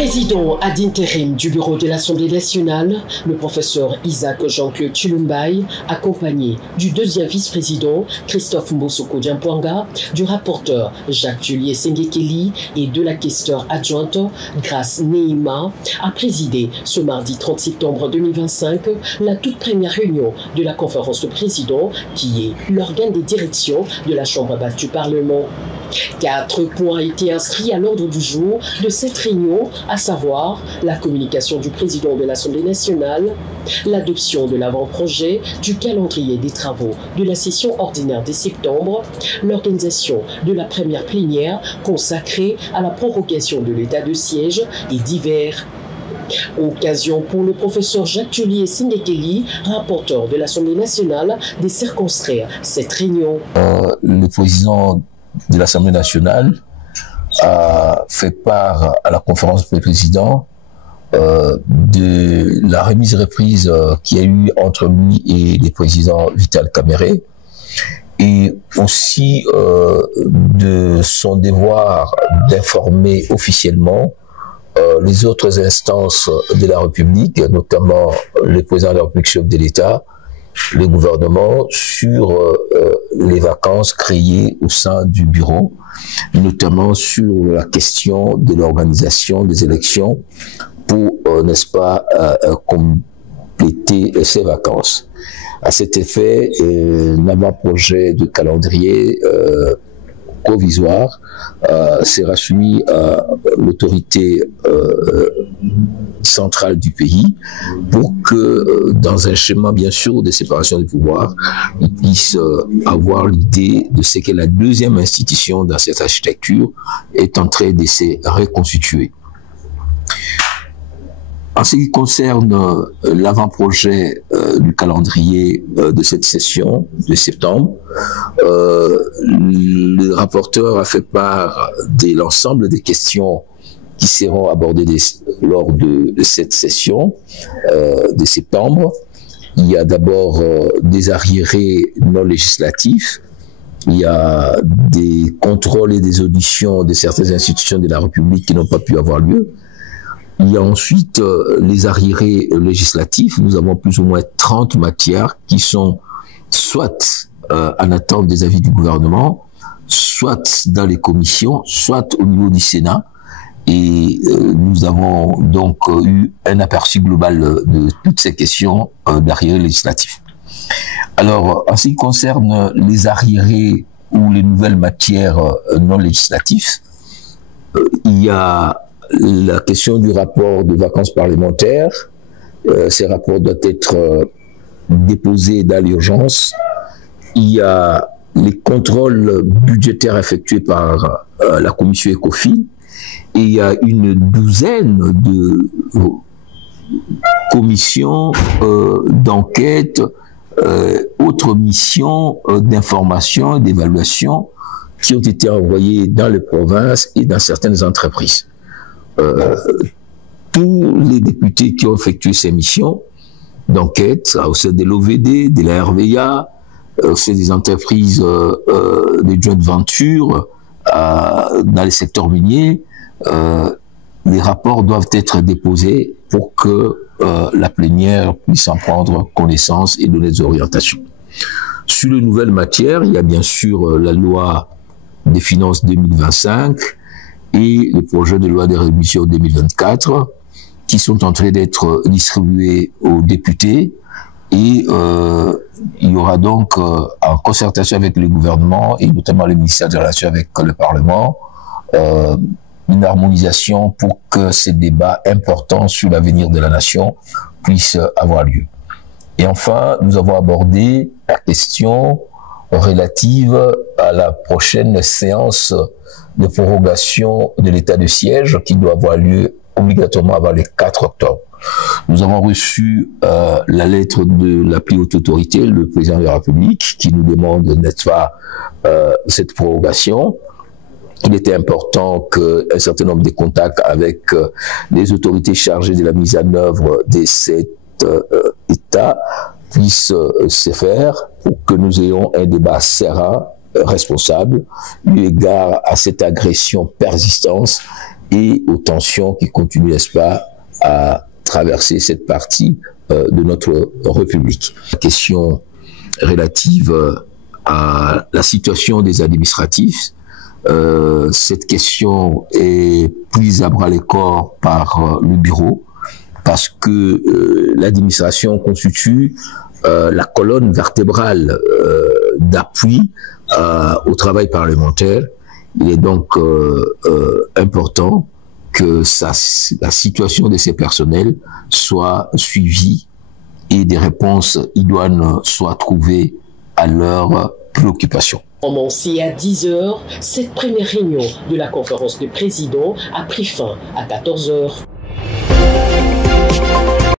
Président ad intérim du bureau de l'Assemblée nationale, le professeur Isaac Jean-Claude Chilumbaye, accompagné du deuxième vice-président Christophe Mbosoko Diampouanga, du rapporteur Jacques-Juliet Sengekeli et de la questeur adjointe Grace Neima, a présidé ce mardi 30 septembre 2025 la toute première réunion de la conférence de présidents qui est l'organe des directions de la Chambre basse du Parlement. 4 points ont été inscrits à l'ordre du jour de cette réunion, à savoir la communication du président de l'Assemblée nationale, l'adoption de l'avant-projet du calendrier des travaux de la session ordinaire de septembre, l'organisation de la première plénière consacrée à la prorogation de l'état de siège et divers. Occasion pour le professeur Jacques-Juliet Sengekeli, rapporteur de l'Assemblée nationale, de circonscrire cette réunion. Le président de l'Assemblée nationale a fait part à la conférence des présidents de la remise-reprise qu'il y a eu entre lui et le président Vital Kamerhe, et aussi de son devoir d'informer officiellement les autres instances de la République, notamment le président de la République, chef de l'État, le gouvernement, sur les vacances créées au sein du bureau, notamment sur la question de l'organisation des élections pour, n'est-ce pas, compléter ces vacances. À cet effet, l'avant-projet de calendrier provisoire sera soumis à l'autorité centrale du pays pour que, dans un schéma bien sûr de séparation des pouvoirs, ils puissent avoir l'idée de ce que la deuxième institution dans cette architecture est en train de se reconstituer. En ce qui concerne l'avant-projet du calendrier de cette session de septembre, le rapporteur a fait part de l'ensemble des questions qui seront abordées lors de cette session de septembre. Il y a d'abord des arriérés non législatifs, il y a des contrôles et des auditions de certaines institutions de la République qui n'ont pas pu avoir lieu. Il y a ensuite les arriérés législatifs. Nous avons plus ou moins 30 matières qui sont soit en attente des avis du gouvernement, soit dans les commissions, soit au niveau du Sénat. Et nous avons donc eu un aperçu global de toutes ces questions d'arriérés législatifs. Alors, en ce qui concerne les arriérés ou les nouvelles matières non législatives, il y a la question du rapport de vacances parlementaires. Ces rapports doivent être déposés dans l'urgence. Il y a les contrôles budgétaires effectués par la commission ECOFIN. Et il y a une douzaine de commissions d'enquête, autres missions d'information et d'évaluation qui ont été envoyées dans les provinces et dans certaines entreprises. Tous les députés qui ont effectué ces missions d'enquête, au sein de l'OVD, de la RVA, au sein des entreprises de joint venture, dans les secteurs miniers, les rapports doivent être déposés pour que la plénière puisse en prendre connaissance et donner des orientations. Sur les nouvelles matières, il y a bien sûr la loi des finances 2025 et le projet de loi des révisions 2024 qui sont en train d'être distribués aux députés, et il y aura donc en concertation avec le gouvernement et notamment le ministère des Relations avec le Parlement une harmonisation pour que ces débats importants sur l'avenir de la nation puissent avoir lieu. Et enfin, nous avons abordé la question relative à la prochaine séance de prorogation de l'état de siège qui doit avoir lieu obligatoirement avant le 4 octobre. Nous avons reçu la lettre de la plus haute autorité, le président de la République, qui nous demande, n'est-ce pas, cette prorogation. Il était important qu'un certain nombre de contacts avec les autorités chargées de la mise en œuvre de cet État puissent se faire pour que nous ayons un débat serein, responsable, eu égard à cette agression persistante et aux tensions qui continuent, n'est-ce pas, à traverser cette partie de notre République. La question relative à la situation des administratifs, cette question est prise à bras-le-corps par le bureau parce que l'administration constitue la colonne vertébrale d'appui au travail parlementaire. Il est donc important que la situation de ces personnels soit suivie et des réponses idoines soient trouvées à leurs préoccupations. Commencé à 10 h, cette première réunion de la conférence de présidents a pris fin à 14 h.